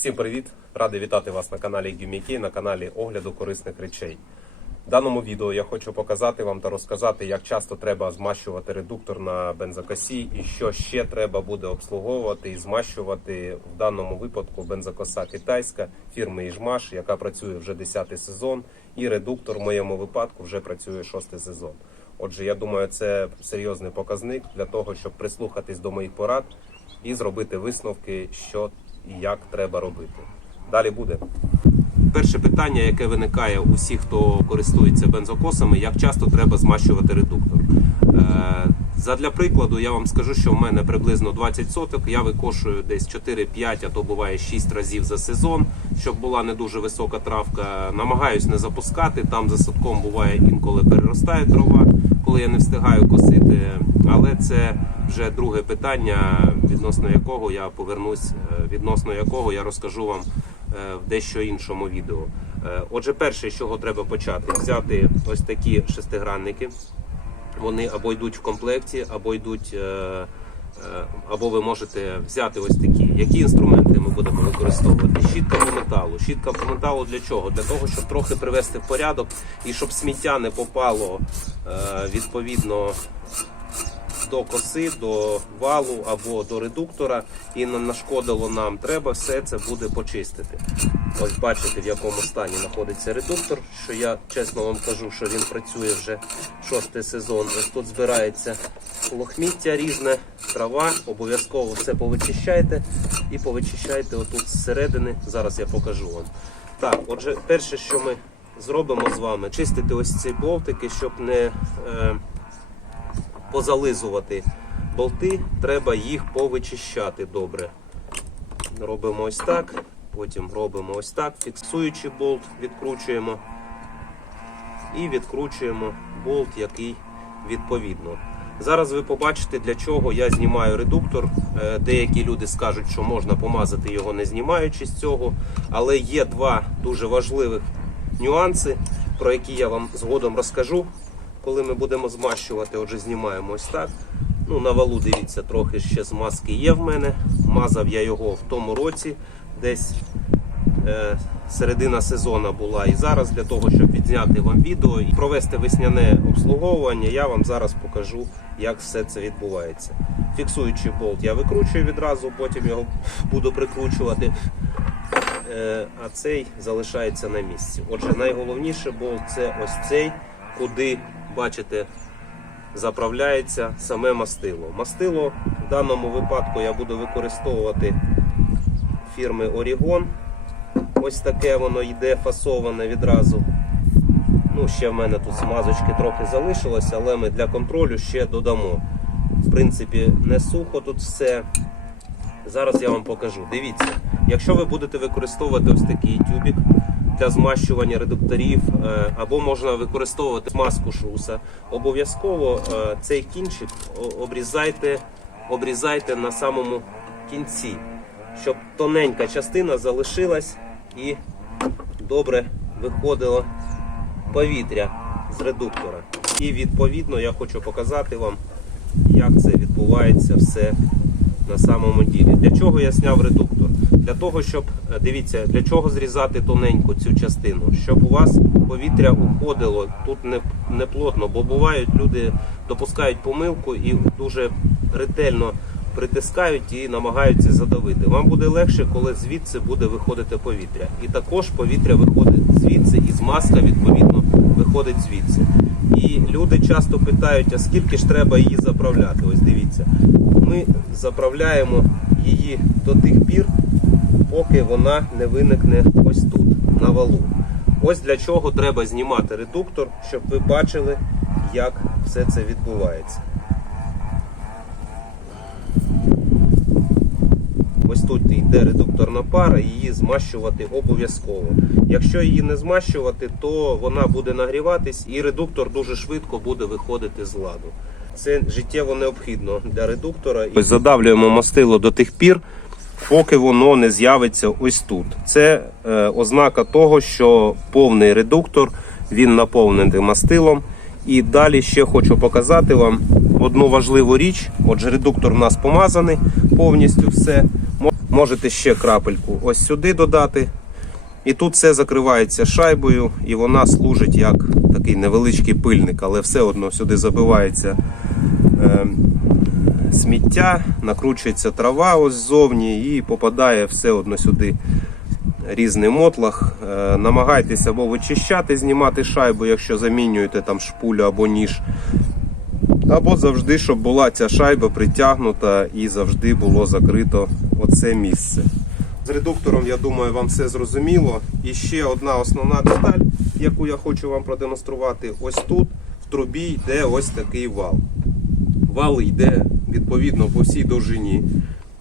Всім привіт! Радий вітати вас на каналі Гюміки, на каналі огляду корисних речей. В даному відео я хочу показати вам та розказати, як часто треба змащувати редуктор на бензокосі і що ще треба буде обслуговувати і змащувати в даному випадку бензокоса китайська фірми Іжмаш, яка працює вже 10 сезон, і редуктор в моєму випадку вже працює 6 сезон. Отже, я думаю, це серйозний показник для того, щоб прислухатись до моїх порад і зробити висновки, що і як треба робити. Далі буде. Перше питання, яке виникає у всіх, хто користується бензокосами, як часто треба змащувати редуктор. Е, Задля прикладу, я вам скажу, що в мене приблизно 20 соток. Я викошую десь 4-5, а то буває 6 разів за сезон, щоб була не дуже висока травка. Намагаюсь не запускати. Там за садком буває інколи переростає трава, коли я не встигаю косити. Але це вже друге питання, відносно якого я повернусь, е, відносно якого я розкажу вам е, в дещо іншому відео. Е, Отже, перше, з чого треба почати, взяти ось такі шестигранники. Вони або йдуть в комплекті, або йдуть, або ви можете взяти ось такі. Які інструменти ми будемо використовувати? Щітка по металу. Щітка по металу для чого? Для того, щоб трохи привести в порядок і щоб сміття не попало е, відповідно до коси, до валу або до редуктора і не нашкодило нам. Треба все це буде почистити. Ось бачите, в якому стані знаходиться редуктор. Що я чесно вам кажу, що він працює вже шостий сезон. Ось тут збирається лохміття різне, трава. Обов'язково все повичищайте і повичищайте отут зсередини. Зараз я покажу вам. Так, отже, перше, що ми зробимо з вами, чистити ось ці болтики, щоб не. Е, позализувати болти, треба їх повичищати добре. Робимо ось так, потім робимо ось так, фіксуючи болт, відкручуємо і відкручуємо болт, який відповідно. Зараз ви побачите, для чого я знімаю редуктор. Е, Деякі люди скажуть, що можна помазати його не знімаючи з цього. Але є два дуже важливих нюанси, про які я вам згодом розкажу коли ми будемо змащувати, отже, знімаємо ось так. Ну, На валу, дивіться, трохи ще змазки є в мене. Мазав я його в тому році, десь е, середина сезону була. І зараз для того, щоб відзняти вам відео і провести весняне обслуговування, я вам зараз покажу, як все це відбувається. Фіксуючи болт, я викручую відразу, потім його буду прикручувати. Е, а цей залишається на місці. Отже, найголовніше болт це ось цей, куди бачите, заправляється саме мастило. Мастило в даному випадку я буду використовувати фірми Орігон. Ось таке воно йде фасоване відразу. Ну, Ще в мене тут смазочки трохи залишилося, але ми для контролю ще додамо. В принципі, не сухо тут все. Зараз я вам покажу. Дивіться, якщо ви будете використовувати ось такий тюбік, для змащування редукторів, е, або можна використовувати маску шруса. Обов'язково е, цей кінчик обрізайте, обрізайте на самому кінці, щоб тоненька частина залишилась і добре виходило повітря з редуктора. І відповідно я хочу показати вам, як це відбувається все на самому ділі. Для чого я зняв редуктор? Для того, щоб е, дивіться, для чого зрізати тоненьку цю частину, щоб у вас повітря уходило тут не, не плотно, бо бувають люди допускають помилку і дуже ретельно притискають і намагаються задавити. Вам буде легше, коли звідси буде виходити повітря. І також повітря виходить звідси, і змазка відповідно виходить звідси. І люди часто питають, а скільки ж треба її заправляти? Ось дивіться, ми заправляємо її до тих пір, поки вона не виникне ось тут, на валу. Ось для чого треба знімати редуктор, щоб ви бачили, як все це відбувається. Ось тут йде редукторна пара, її змащувати обов'язково. Якщо її не змащувати, то вона буде нагріватись і редуктор дуже швидко буде виходити з ладу. Це життєво необхідно для редуктора. Задавлюємо мастило до тих пір, поки воно не з'явиться ось тут. Це е, ознака того, що повний редуктор він наповнений мастилом. І далі ще хочу показати вам одну важливу річ. Отже, редуктор у нас помазаний повністю все. Можете ще крапельку ось сюди додати. І тут все закривається шайбою, і вона служить як такий невеличкий пильник, але все одно сюди забивається е, сміття, накручується трава ось ззовні і попадає все одно сюди різний мотлах. Е, намагайтесь або вичищати, знімати шайбу, якщо замінюєте там шпулю або ніж. Або завжди, щоб була ця шайба притягнута і завжди було закрито оце місце. З редуктором, я думаю, вам все зрозуміло. І ще одна основна деталь, яку я хочу вам продемонструвати. Ось тут в трубі йде ось такий вал. Вал йде відповідно по всій довжині.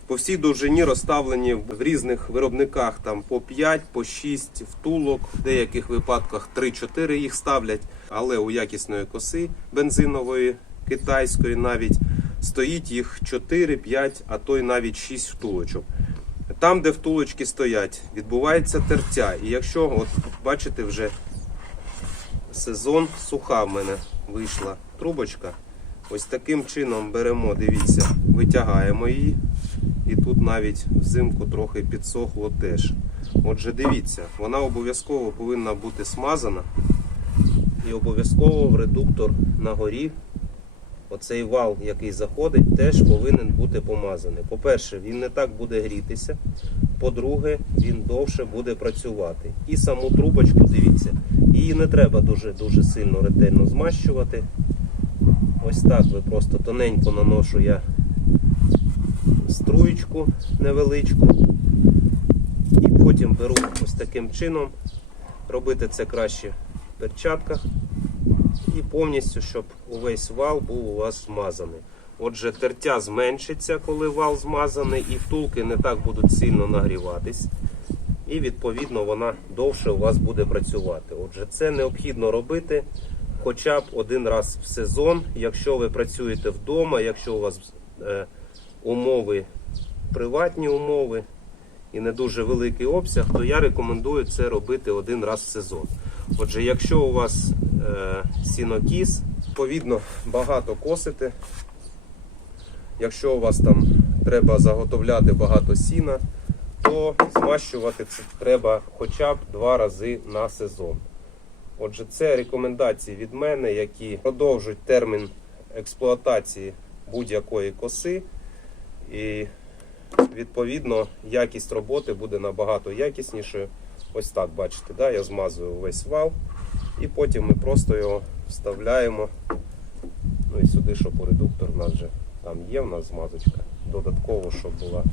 По всій довжині розставлені в різних виробниках там по 5, по 6 втулок, в деяких випадках 3-4 їх ставлять, але у якісної коси бензинової, китайської навіть стоїть їх 4, 5, а то й навіть 6 втулочок. Там, де втулочки стоять, відбувається тертя. І якщо, от бачите, вже сезон суха в мене вийшла трубочка. Ось таким чином беремо, дивіться, витягаємо її. І тут навіть взимку трохи підсохло теж. Отже, дивіться, вона обов'язково повинна бути смазана. І обов'язково в редуктор на горі оцей вал, який заходить, теж повинен бути помазаний. По-перше, він не так буде грітися. По-друге, він довше буде працювати. І саму трубочку, дивіться, її не треба дуже дуже сильно ретельно змащувати. Ось так ви просто тоненько наношу я струєчку невеличку. І потім беру ось таким чином. Робити це краще в перчатках. І повністю, щоб увесь вал був у вас змазаний. Отже, тертя зменшиться, коли вал змазаний, і втулки не так будуть сильно нагріватись. І відповідно вона довше у вас буде працювати. Отже, це необхідно робити хоча б один раз в сезон. Якщо ви працюєте вдома, якщо у вас е, умови, приватні умови і не дуже великий обсяг, то я рекомендую це робити один раз в сезон. Отже, якщо у вас е, сінокіс, відповідно багато косите. Якщо у вас там треба заготовляти багато сіна, то змащувати це треба хоча б два рази на сезон. Отже, це рекомендації від мене, які продовжують термін експлуатації будь-якої коси. І відповідно якість роботи буде набагато якіснішою. Ось так бачите, да? я змазую весь вал і потім ми просто його вставляємо. Ну і сюди, щоб у редуктор у нас вже там є в нас змазочка. Додатково, щоб була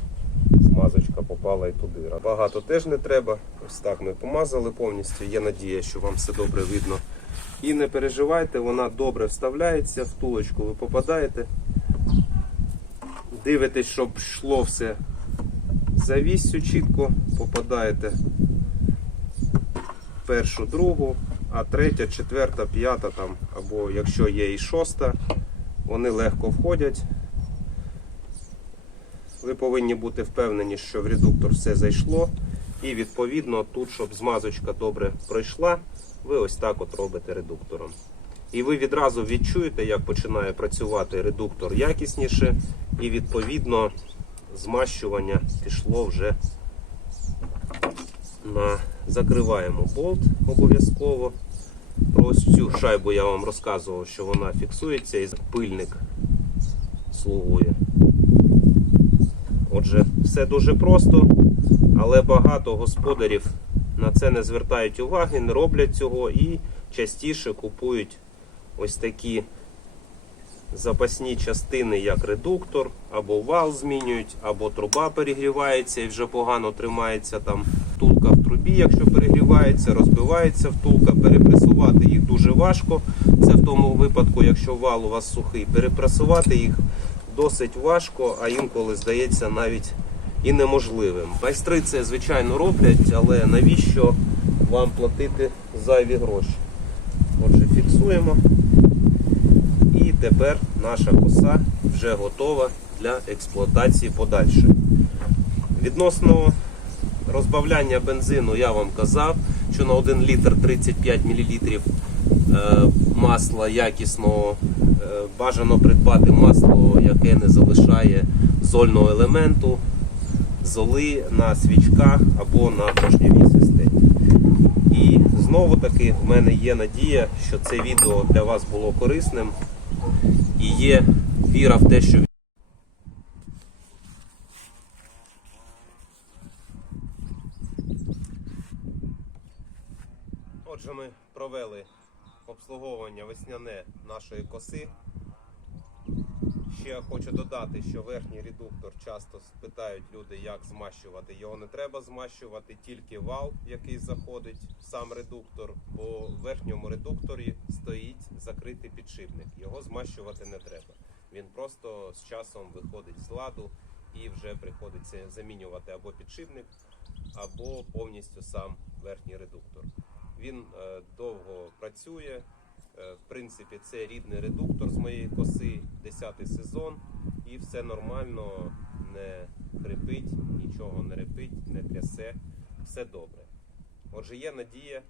змазочка попала і туди. Багато теж не треба. Ось так ми помазали повністю. Є надія, що вам все добре видно. І не переживайте, вона добре вставляється, втулочку ви попадаєте. Дивитесь, щоб йшло все за вісю чітко, попадаєте в першу, другу, а третя, четверта, п'ята там, або якщо є і шоста, вони легко входять. Ви повинні бути впевнені, що в редуктор все зайшло. І відповідно тут, щоб змазочка добре пройшла, ви ось так от робите редуктором. І ви відразу відчуєте, як починає працювати редуктор якісніше, і відповідно змащування пішло вже на закриваємо болт обов'язково. Про ось цю шайбу я вам розказував, що вона фіксується і пильник слугує. Отже, все дуже просто, але багато господарів на це не звертають уваги, не роблять цього і частіше купують ось такі запасні частини, як редуктор, або вал змінюють, або труба перегрівається і вже погано тримається там втулка в трубі, якщо перегрівається, розбивається втулка, перепресувати їх дуже важко. Це в тому випадку, якщо вал у вас сухий, перепресувати їх досить важко, а інколи здається навіть і неможливим. Майстри це звичайно роблять, але навіщо вам платити зайві гроші? Отже, фіксуємо. І тепер наша коса вже готова для експлуатації подальшої. Відносно розбавляння бензину я вам казав, що на 1 літр 35 мл масла якісного е, бажано придбати масло, яке не залишає зольного елементу. золи на свічках або на поршневій системі. І знову таки в мене є надія, що це відео для вас було корисним і є віра в те, що Отже, ми провели обслуговування весняне нашої коси. Ще хочу додати, що верхній редуктор часто питають люди, як змащувати. Його не треба змащувати, тільки вал, який заходить в сам редуктор, бо в верхньому редукторі стоїть закритий підшипник. Його змащувати не треба. Він просто з часом виходить з ладу і вже приходиться замінювати або підшипник, або повністю сам верхній редуктор. Він е, довго працює. Е, В принципі, це рідний редуктор з моєї коси, 10 сезон, і все нормально, не хрипить, нічого не репить, не трясе, все добре. Отже, є надія,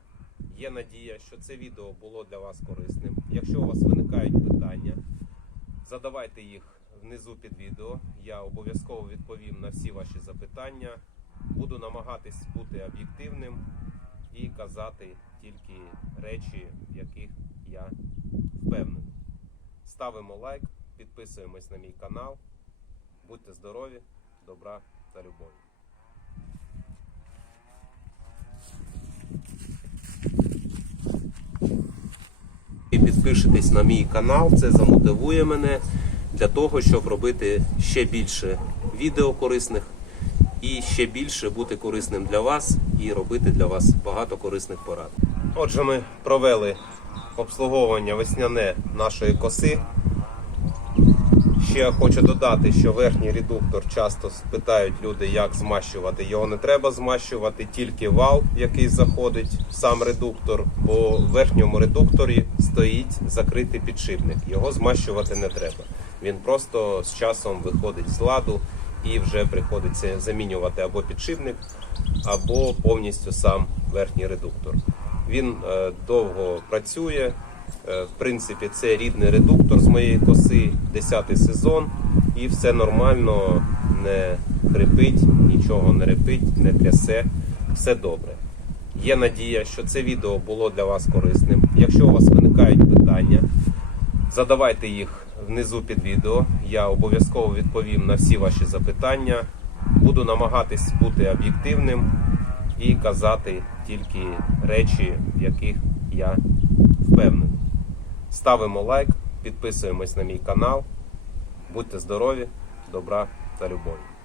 є надія, що це відео було для вас корисним. Якщо у вас виникають питання, задавайте їх внизу під відео. Я обов'язково відповім на всі ваші запитання. Буду намагатись бути об'єктивним і казати тільки речі, в яких я впевнений. Ставимо лайк, підписуємось на мій канал. Будьте здорові, добра та любові. І підпишитесь на мій канал, це замотивує мене для того, щоб робити ще більше відео корисних і ще більше бути корисним для вас і робити для вас багато корисних порад. Отже, ми провели обслуговування весняне нашої коси. Ще хочу додати, що верхній редуктор часто питають люди, як змащувати. Його не треба змащувати, тільки вал, який заходить в сам редуктор, бо в верхньому редукторі стоїть закритий підшипник. Його змащувати не треба. Він просто з часом виходить з ладу і вже приходиться замінювати або підшипник, або повністю сам верхній редуктор. Він е, довго працює. Е, В принципі, це рідний редуктор з моєї коси, 10 сезон, і все нормально, не хрипить, нічого не репить, не трясе, все добре. Є надія, що це відео було для вас корисним. Якщо у вас виникають питання, задавайте їх внизу під відео. Я обов'язково відповім на всі ваші запитання. Буду намагатись бути об'єктивним і казати тільки речі, в яких я впевнений. Ставимо лайк, підписуємось на мій канал. Будьте здорові, добра та любові.